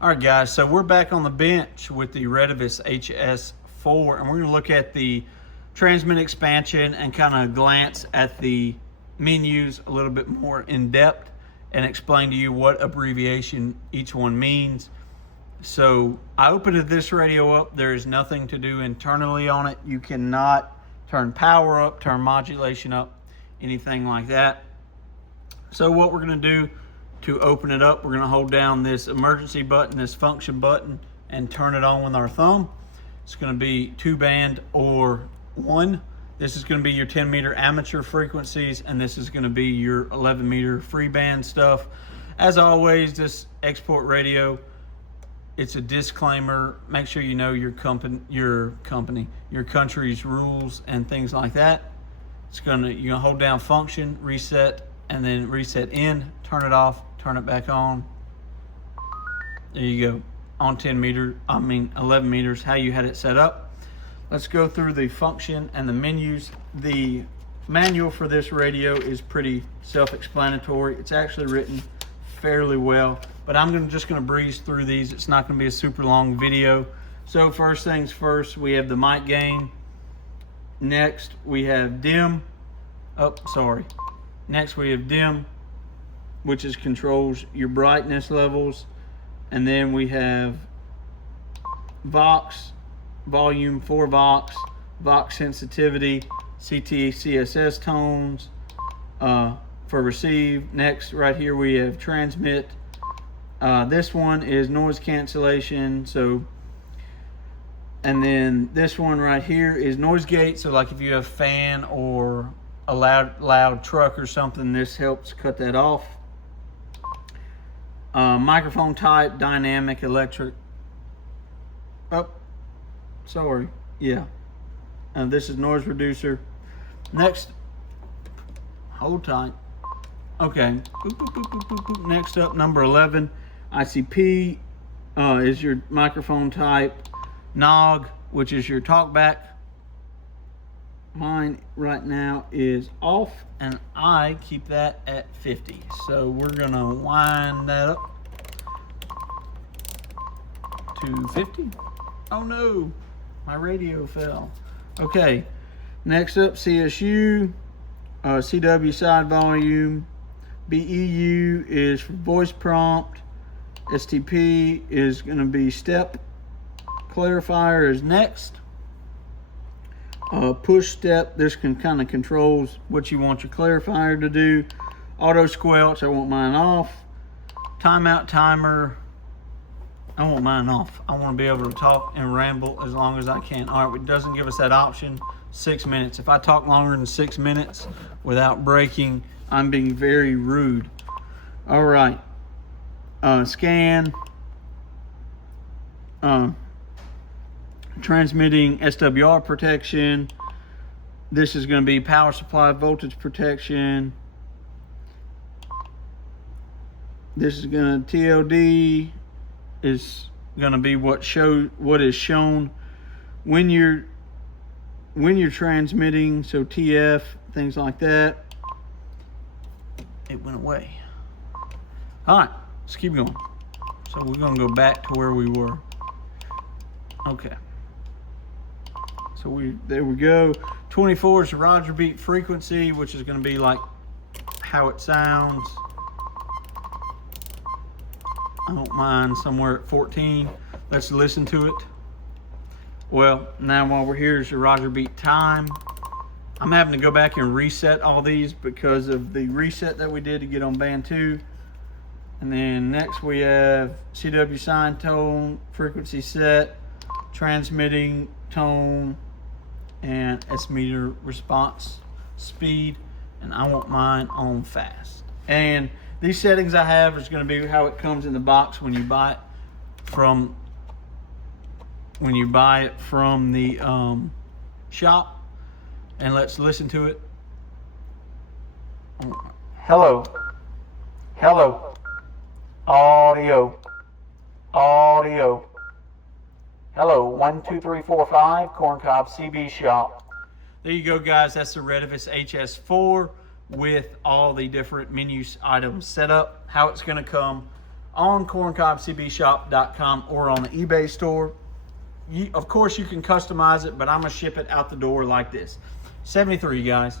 All right, guys, so we're back on the bench with the Retevis HS4, and we're going to look at the transmit expansion and kind of glance at the menus a little bit more in depth and explain to you what abbreviation each one means. So I opened this radio up. There is nothing to do internally on it. You cannot turn power up, turn modulation up, anything like that. So what we're going to do to open it up, we're going to hold down this emergency button, this function button, and turn it on with our thumb. It's going to be 2-band or 1. This is going to be your 10-meter amateur frequencies, and this is going to be your 11-meter free band stuff. As always, this export radio, it's a disclaimer. Make sure you know your country's rules and things like that. You're gonna hold down function, reset, and then reset in, turn it off, turn it back on. There you go. On 11 meters, how you had it set up. Let's go through the function and the menus. The manual for this radio is pretty self-explanatory. It's actually written fairly well, but I'm just gonna breeze through these. It's not gonna be a super long video. So first things first, we have the mic gain. Next, we have dim. Next, we have dim, which controls your brightness levels. And then we have Vox, volume 4 Vox, Vox sensitivity, CT/CSS tones for receive. Next, right here, we have transmit. This one is noise cancellation. And then this one right here is noise gate. So like if you have a fan or a loud truck or something, this helps cut that off. Microphone type, dynamic, electric. This is noise reducer. Next, hold tight. Okay. Next up, number 11, ICP is your microphone type. Nog, which is your talkback. Mine right now is off, and I keep that at 50. So we're gonna wind that up to 50. Oh no, my radio fell. Okay, next up, CSU, CW side volume. BEU is for voice prompt. STP is gonna be step. Clarifier is next. Push step, this kind of controls what you want your clarifier to do. Auto squelch, I want mine off. Timeout timer, I want mine off. I want to be able to talk and ramble as long as I can. All right, it doesn't give us that option. 6 minutes. If I talk longer than 6 minutes without breaking, I'm being very rude. All right, scan. Transmitting SWR protection. This is going to be power supply voltage protection. This is going to TLD is going to be what is shown when you're transmitting. So TF, things like that. It went away. All right, let's keep going. So we're going to go back to where we were. Okay. So there we go. 24 is the Roger beat frequency, which is going to be like how it sounds. I don't mind somewhere at 14. Let's listen to it. Well, now while we're here is your Roger beat time. I'm having to go back and reset all these because of the reset that we did to get on band 2. And then next we have CW sine tone, frequency set, transmitting tone, and S meter response speed, and I want mine on fast. And these settings I have is going to be how it comes in the box when you buy it from the shop. And let's listen to it. Hello, audio. Hello, 1, 2, 3, 4, 5, Corncob CB Shop. There you go, guys. That's the Retevis HS4 with all the different menu items set up, how it's going to come on corncobcbshop.com or on the eBay store. Of course, you can customize it, but I'm going to ship it out the door like this. 73, guys.